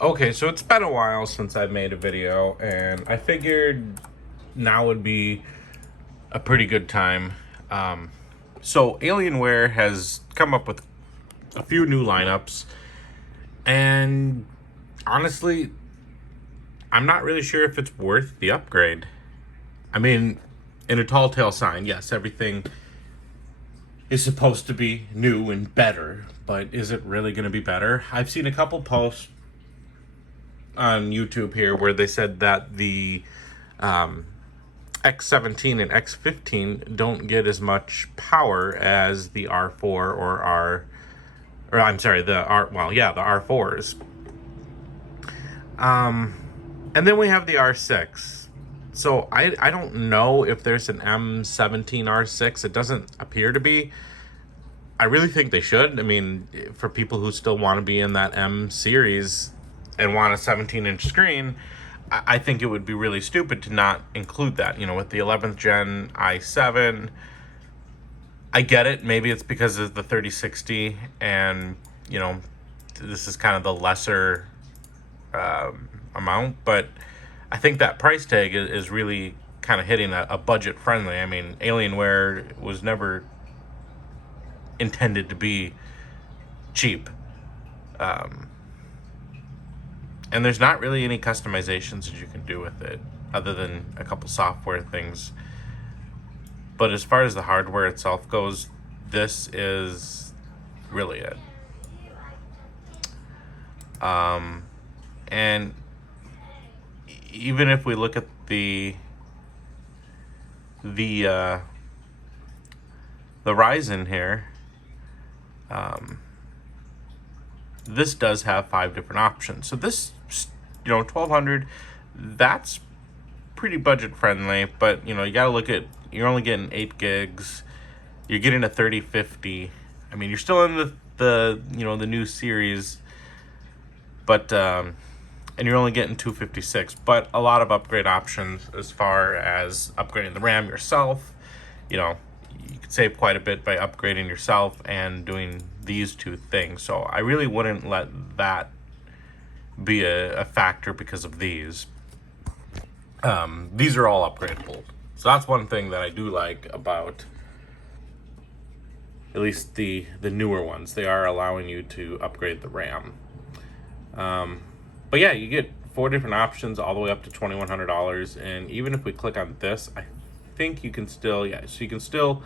Okay, so it's been a while since I made a video, and I figured now would be a pretty good time. Um, so Alienware has come up with a few new lineups, and honestly, I'm not really sure if it's worth the upgrade. I mean, in a tall tale sign, yes, everything is supposed to be new and better, but is it really going to be better? I've seen a couple posts on YouTube here where they said that the x17 and x15 don't get as much power as the R4 or I'm sorry, the R4s. And then we have the R6. So I don't know if there's an M17 R6. It doesn't appear to be. I really think they should. I mean, for people who still want to be in that M series and want a 17-inch screen, I think it would be really stupid to not include that. You know, with the 11th gen i7, I get it. Maybe it's because of the 3060, and you know, this is kind of the lesser amount, but I think that price tag is really kind of hitting a budget friendly. I mean, Alienware was never intended to be cheap. And there's not really any customizations that you can do with it other than a couple software things. But as far as the hardware itself goes, this is really it. And even if we look at the Ryzen here, this does have 5 different options. So this, 1200, that's pretty budget friendly, but you gotta look at, you're only getting 8 gigs, you're getting a 3050. I mean, you're still in the new series, but and you're only getting 256, but a lot of upgrade options as far as upgrading the RAM yourself. You could save quite a bit by upgrading yourself and doing these two things. So I really wouldn't let that be a factor because of these. These are all upgradable. So that's one thing that I do like about at least the newer ones. They are allowing you to upgrade the RAM. But yeah, you get 4 different options all the way up to $2,100. And even if we click on this, I think you can still, so you can still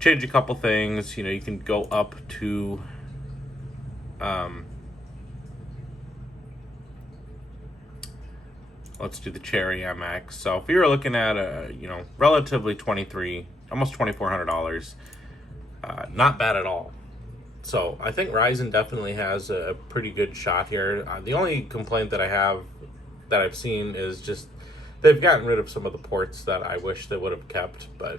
change a couple things. You can go up to let's do the Cherry MX. So if you're looking at a relatively almost $2,400, not bad at all. So I think Ryzen definitely has a pretty good shot here. The only complaint that I've seen is just they've gotten rid of some of the ports that I wish they would have kept, but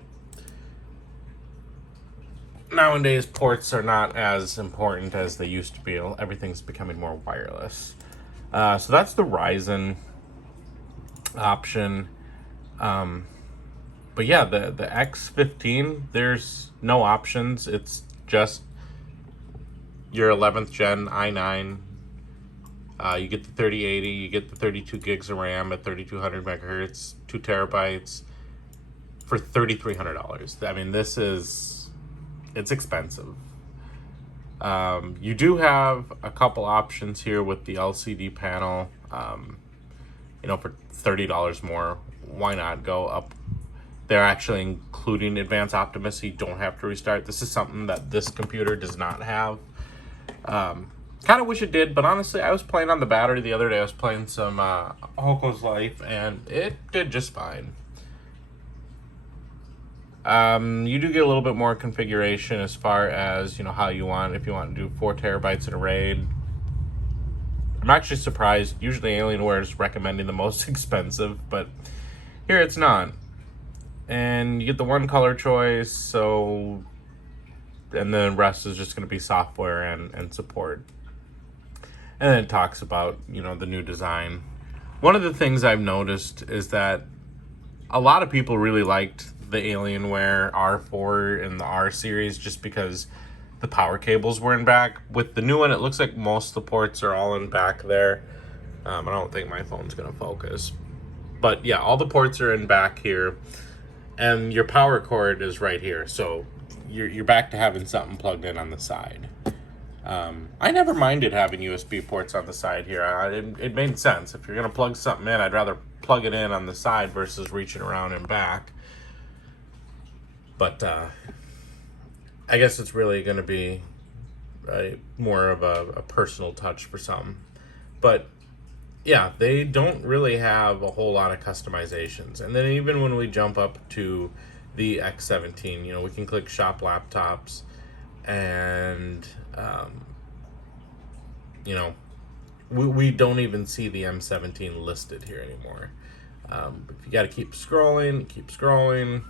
nowadays ports are not as important as they used to be. Everything's becoming more wireless. So that's the Ryzen option. But yeah, the x15, there's no options. It's just your 11th gen i9. You get the 3080, you get the 32 gigs of RAM at 3200 megahertz, 2 terabytes for $3,300. I mean, it's expensive. You do have a couple options here with the LCD panel. For $30 more, why not go up? They're actually including Advanced Optimus, so you don't have to restart. This is something that this computer does not have. Kind of wish it did, but honestly, I was playing on the battery the other day. I was playing some Hoko's Life, and it did just fine. You do get a little bit more configuration as far as how you want. If you want to do 4 terabytes in a RAID, I'm actually surprised. Usually Alienware is recommending the most expensive, but here it's not. And you get the 1 color choice, and then the rest is just going to be software and support. And then it talks about, the new design. One of the things I've noticed is that a lot of people really liked the Alienware R4 and the R series just because the power cables were in back. With the new one, it looks like most of the ports are all in back there. I don't think my phone's gonna focus, but yeah, all the ports are in back here, and your power cord is right here. So you're back to having something plugged in on the side. I never minded having USB ports on the side here. It made sense. If you're gonna plug something in, I'd rather plug it in on the side versus reaching around and back. But I guess it's really gonna be more of a personal touch for some. But yeah, they don't really have a whole lot of customizations. And then even when we jump up to the x17, you know, we can click shop laptops, and you know, we don't even see the m17 listed here anymore. You got to keep scrolling,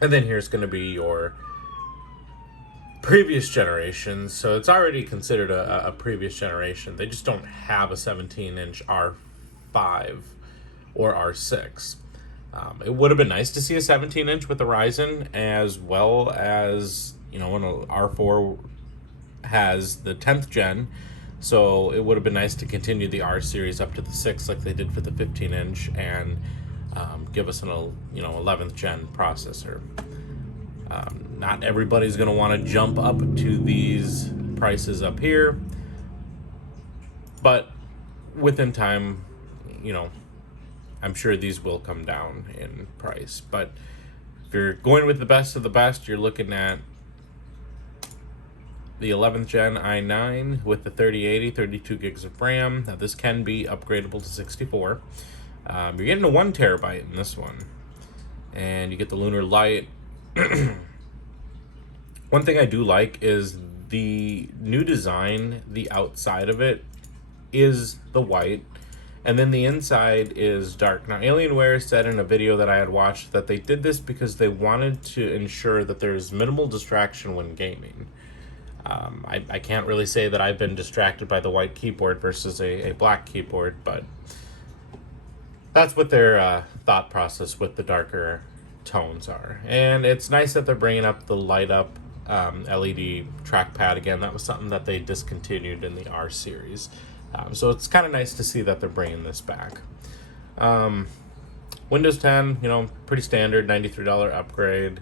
and then here's going to be your previous generations. So it's already considered a previous generation. They just don't have a 17-inch R5 or R6. It would have been nice to see a 17-inch with the Ryzen, as well as, you know, when R4 has the 10th gen. So it would have been nice to continue the R series up to the 6 like they did for the 15-inch, and give us an 11th gen processor. Not everybody's going to want to jump up to these prices up here, but within time, you know, I'm sure these will come down in price. But if you're going with the best of the best, you're looking at the 11th gen i9 with the 3080, 32 gigs of RAM. Now this can be upgradable to 64. You're getting a 1 terabyte in this one, and you get the Lunar Light. One thing I do like is the new design. The outside of it is the white, and then the inside is dark. Now, Alienware said in a video that I had watched that they did this because they wanted to ensure that there's minimal distraction when gaming. I can't really say that I've been distracted by the white keyboard versus a black keyboard, but that's what their thought process with the darker tones are. And it's nice that they're bringing up the light up LED trackpad again. That was something that they discontinued in the R series. So it's kind of nice to see that they're bringing this back. Windows 10, you know, pretty standard, $93 upgrade.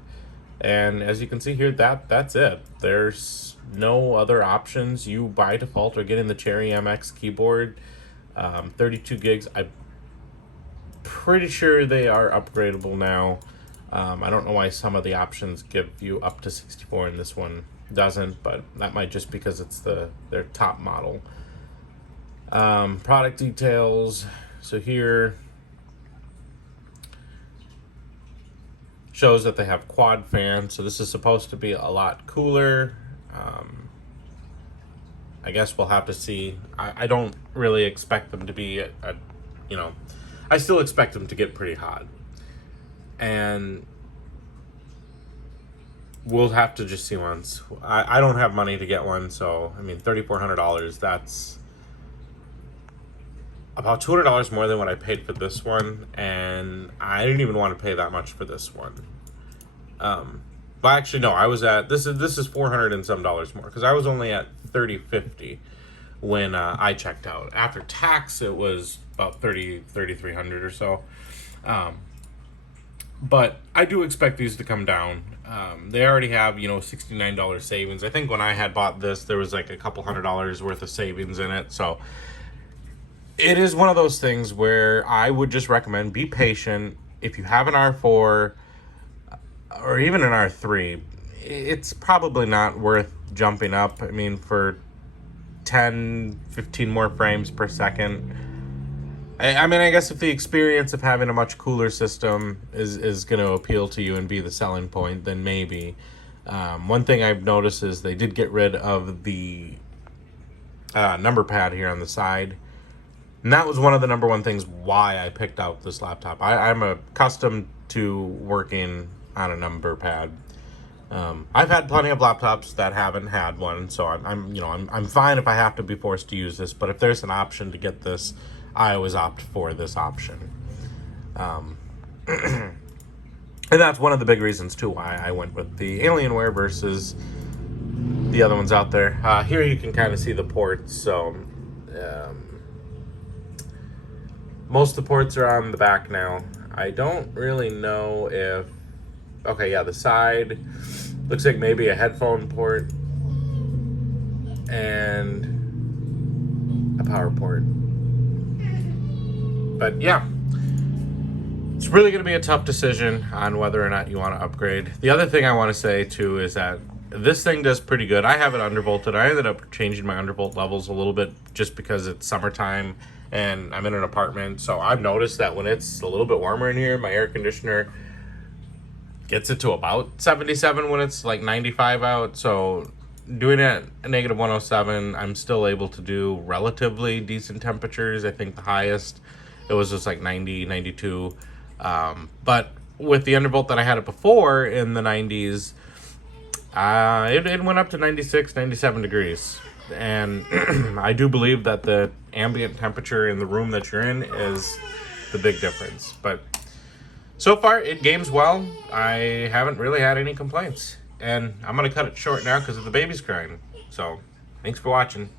And as you can see here, that's it. There's no other options. You by default are getting the Cherry MX keyboard, 32 gigs. I'm pretty sure they are upgradable now. I don't know why some of the options give you up to 64 and this one doesn't, but that might just because it's their top model. Product details. So here shows that they have quad fans, so this is supposed to be a lot cooler. I guess we'll have to see. I don't really expect them to be you know, I still expect them to get pretty hot, and we'll have to just see once. I don't have money to get one, so I mean, $3,400, that's about $200 more than what I paid for this one, and I didn't even want to pay that much for this one. But actually, no, I was at this is $400 and some dollars more, because I was only at $350 when I checked out. After tax, it was about $3,300 or so. But I do expect these to come down. They already have, you know, $69 savings. I think when I had bought this, there was like a couple $100 worth of savings in it. So it is one of those things where I would just recommend be patient. If you have an R4 or even an R3, it's probably not worth jumping up. I mean, for 10, 15 more frames per second. I mean, I guess if the experience of having a much cooler system is going to appeal to you and be the selling point, then maybe. One thing I've noticed is they did get rid of the number pad here on the side. And that was one of the number one things why I picked out this laptop. I'm accustomed to working on a number pad. I've had plenty of laptops that haven't had one, so I'm fine if I have to be forced to use this. But if there's an option to get this, I always opt for this option. And that's one of the big reasons too why I went with the Alienware versus the other ones out there. Here you can kind of see the ports. So most of the ports are on the back now. I don't really know if... Okay, yeah, the side looks like maybe a headphone port and a power port. But yeah, it's really going to be a tough decision on whether or not you want to upgrade. The other thing I want to say too is that this thing does pretty good. I have it undervolted. I ended up changing my undervolt levels a little bit just because it's summertime and I'm in an apartment. So I've noticed that when it's a little bit warmer in here, my air conditioner gets it to about 77 when it's like 95 out. So doing it at a negative 107, I'm still able to do relatively decent temperatures. I think the highest, it was just like 90, 92. But with the undervolt that I had it before in the 90s, it went up to 96, 97 degrees. And I do believe that the ambient temperature in the room that you're in is the big difference. But so far, it games well. I haven't really had any complaints. And I'm going to cut it short now because the baby's crying. So, thanks for watching.